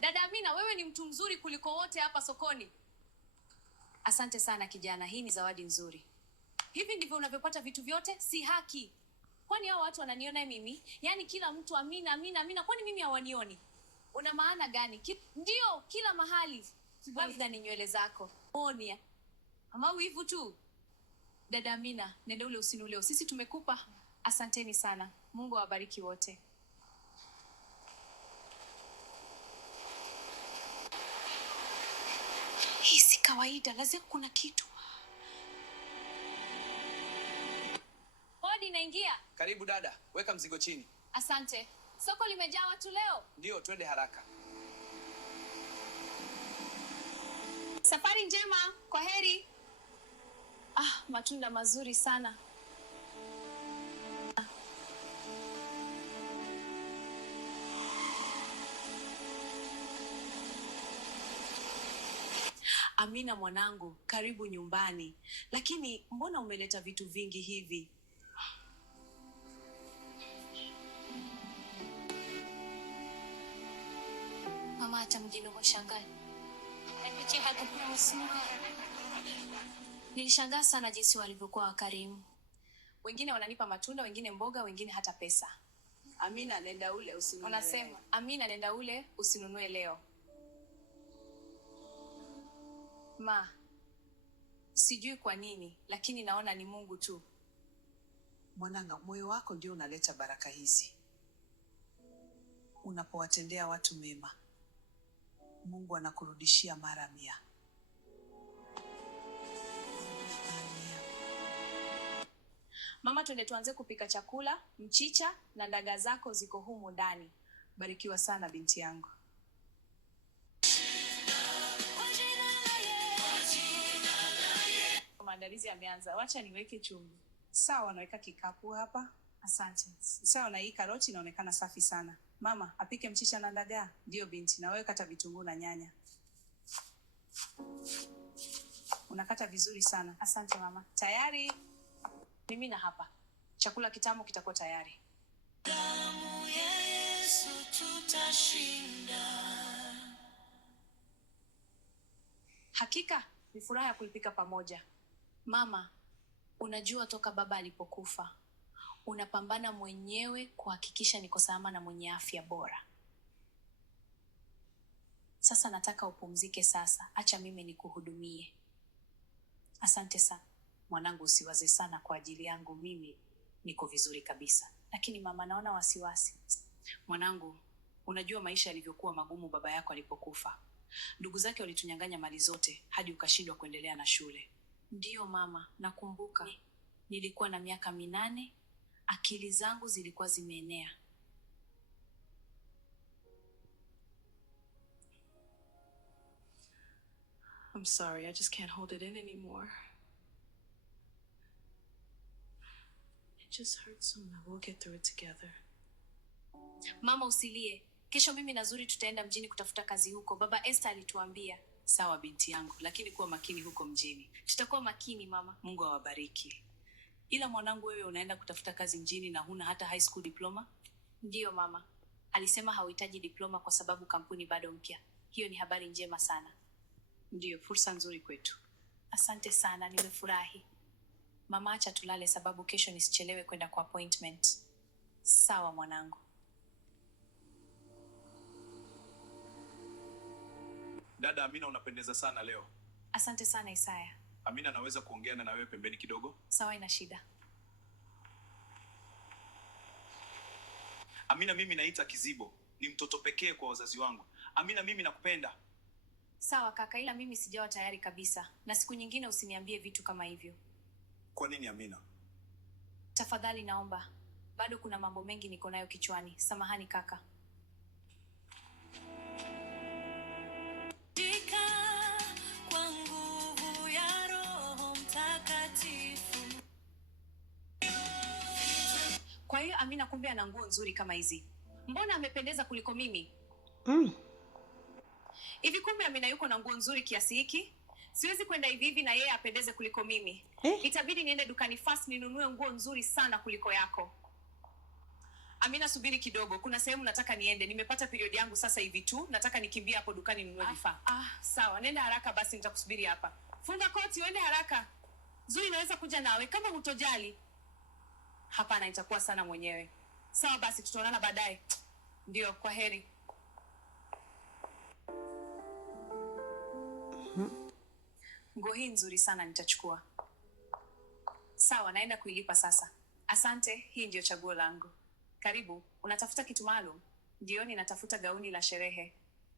Dada Amina, wewe ni mtu mzuri kuliko wote hapa sokoni. Asante sana kijana, hii ni zawadi nzuri. Hivi ndivyo unavyopata vitu vyote? Si haki. Kwani hao watu wananiona mimi? Yaani kila mtu Amina, Amina, Amina. Kwani mimi hawanioni? Una maana gani? Ndio, kila mahali. Labda ni nywele zako. Onia. Ama wivu tu. Dada Amina, nenda ule usinuleo. Sisi tumekupa. Asanteni sana. Mungu awabariki wote. Hii si kawaida, lazima kuna kitu. Hodi, naingia. Karibu dada, weka mzigo chini. Asante. Soko limejaa watu leo? Ndio, twende haraka. Safari njema, kwaheri. Matunda mazuri sana. Amina mwanangu, karibu nyumbani. Lakini mbona umeleta vitu vingi hivi? Mama hata mjini washangaa. Nilishangaa sana jinsi walivyokuwa wakarimu. Wengine wananipa matunda, wengine mboga, wengine hata pesa. Amina, nenda ule usinunue. Wanasema, Amina nenda ule usinunue leo. Ma, sijui kwa nini, lakini naona ni Mungu tu. Mwananga, moyo wako ndio unaleta baraka hizi. Unapowatendea watu mema, Mungu anakurudishia mara 100. Mama, twende tuanze kupika chakula. Mchicha na dagaa zako ziko humu ndani. Barikiwa sana binti yangu. Maandalizi yameanza. Wacha niweke chumvi. Sawa, naweka kikapu hapa. Asante. Sawa, na hii karoti inaonekana safi sana. Mama, apike mchicha na dagaa. Ndio binti, na wewe kata vitunguu na nyanya. Unakata vizuri sana. Asante mama. Tayari. Mimi na hapa. Chakula kitamu kitakuwa tayari. Damu ya Yesu tutashinda. Hakika ni furaha ya kulipika pamoja. Mama, unajua toka baba alipokufa, unapambana mwenyewe kuhakikisha niko salama na mwenye afya bora. Sasa nataka upumzike sasa. Acha mimi nikuhudumie. Asante sana. Mwanangu, usiwaze sana kwa ajili yangu, mimi niko vizuri kabisa. Lakini mama, naona wasiwasi. Mwanangu, unajua maisha yalivyokuwa magumu baba yako alipokufa. Ndugu zake walitunyang'anya mali zote hadi ukashindwa kuendelea na shule. Ndiyo mama, nakumbuka. Nilikuwa na miaka 8, akili zangu zilikuwa zimeenea. I'm sorry, I just can't hold it in anymore. It just hurts so much. We'll get through it together. Mama, usilie. Kesho mimi na Zuri tutaenda mjini kutafuta kazi huko. Baba Esther alituambia. Sawa binti yangu, lakini kuwa makini huko mjini. Tutakuwa makini mama. Mungu awabariki. Ila mwanangu, wewe unaenda kutafuta kazi mjini na huna hata high school diploma? Ndiyo mama. Alisema hauhitaji diploma kwa sababu kampuni bado mpya. Hiyo ni habari njema sana. Ndiyo, fursa nzuri kwetu. Asante sana, nimefurahi. Mama, acha tulale sababu kesho nisichelewe kwenda kwa appointment. Sawa mwanangu. Dada Amina, unapendeza sana leo. Asante sana Isaya. Amina, naweza kuongea na wewe pembeni kidogo? Sawa, ina shida. Amina, mimi naita Kizibo. Ni mtoto pekee kwa wazazi wangu. Amina, mimi nakupenda. Sawa kaka, ila mimi sijawa tayari kabisa. Na siku nyingine usiniambie vitu kama hivyo. Kwa nini Amina? Tafadhali naomba. Bado kuna mambo mengi niko nayo kichwani. Samahani kaka. Kwa nguvu ya Roho Mtakatifu. Kwa hiyo Amina kumbe ana nguo nzuri kama hizi. Mbona amependeza kuliko mimi? Hivi kumbe Amina yuko na nguo nzuri kiasi hiki? Siwezi kwenda hivi hivi na yeye apendeze kuliko mimi. Itabidi niende dukani fast ninunue nguo nzuri sana kuliko yako. Amina, subiri kidogo. Kuna sehemu nataka niende. Nimepata period yangu sasa hivi tu. Nataka nikimbie hapo dukani ninunue vifaa. Sawa. Nenda haraka basi, nitakusubiri hapa. Funga koti, uende haraka. Zuri, naweza kuja nawe kama hutojali. Hapana, itakuwa sana mwenyewe. Sawa basi, tutaonana baadaye. Ndio, kwa heri. Nguo hii nzuri sana, nitachukua. Sawa, naenda kuilipa sasa. Asante, hii ndio chaguo langu. Karibu. Unatafuta kitu maalum? Ndio, ninatafuta gauni la sherehe.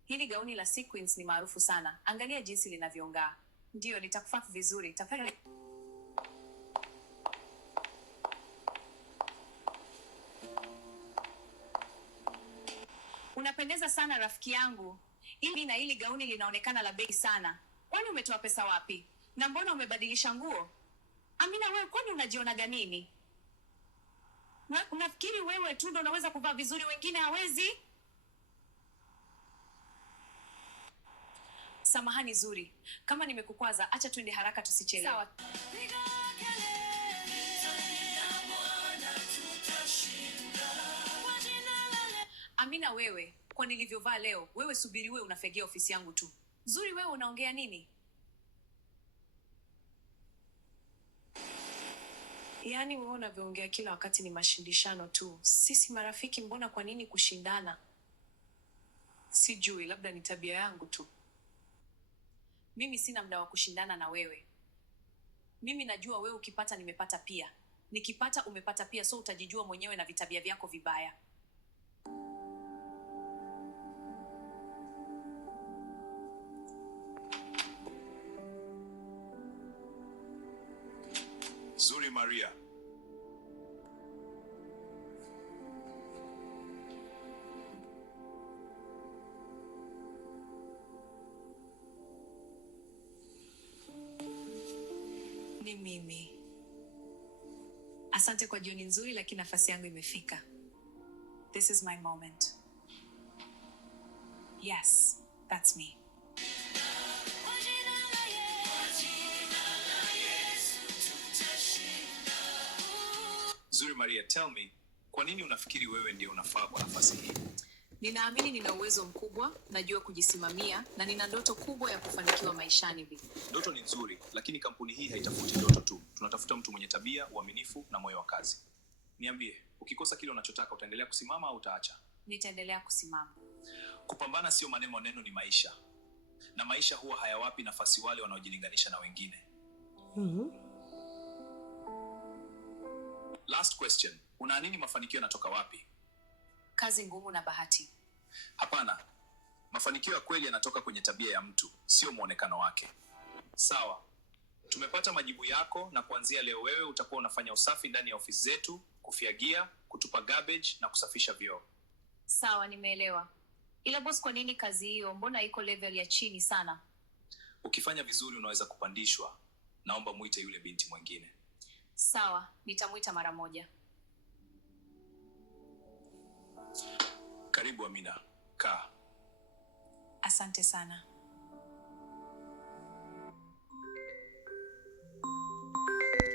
Hili gauni la sequins ni maarufu sana. Angalia jinsi linavyong'aa. Ndio, nitakufaa vizuri. Tafadhali. Unapendeza sana rafiki yangu. Hili gauni linaonekana la bei sana. Kwani umetoa pesa wapi? Na mbona umebadilisha nguo? Amina, wewe kwani unajionaga nini? Unafikiri wewe tu ndo unaweza kuvaa vizuri, wengine hawezi? Samahani Zuri, kama nimekukwaza, acha tuende haraka tusichelewe. Sawa. Amina, wewe kwa nilivyovaa leo, wewe subiri, wewe unafegea ofisi yangu tu. Zuri, wewe unaongea nini? Yaani wewe unavyoongea kila wakati ni mashindishano tu. Sisi marafiki, mbona kwa nini kushindana? Sijui, labda ni tabia yangu tu. Mimi sina muda wa kushindana na wewe. Mimi najua wewe ukipata nimepata pia. Nikipata umepata pia, so utajijua mwenyewe na vitabia vyako vibaya. Zuri Maria. Ni mimi. Asante kwa jioni nzuri, lakini nafasi yangu imefika. This is my moment. Yes, that's me. Zuri Maria, tell me, kwa nini unafikiri wewe ndiye unafaa kwa nafasi hii? Ninaamini nina uwezo mkubwa, najua kujisimamia, na nina ndoto kubwa ya kufanikiwa maishani. Ndoto ni nzuri, lakini kampuni hii haitafuti ndoto tu. Tunatafuta mtu mwenye tabia, uaminifu na moyo wa kazi. Niambie, ukikosa kile unachotaka utaendelea kusimama au utaacha? Nitaendelea kusimama. Kupambana sio maneno, ni maisha. Na maisha huwa hayawapi nafasi wale wanaojilinganisha na wengine. Last question. Unaamini mafanikio yanatoka wapi? Kazi ngumu na bahati. Hapana. Mafanikio ya kweli yanatoka kwenye tabia ya mtu, sio muonekano wake. Sawa. Tumepata majibu yako, na kuanzia leo wewe utakuwa unafanya usafi ndani ya ofisi zetu, kufagia, kutupa garbage na kusafisha vyoo. Sawa, nimeelewa. Ila boss, kwa nini kazi hiyo? Mbona iko level ya chini sana? Ukifanya vizuri unaweza kupandishwa. Naomba muite yule binti mwingine. Sawa, nitamuita mara moja. Karibu Amina. Kaa. Asante sana.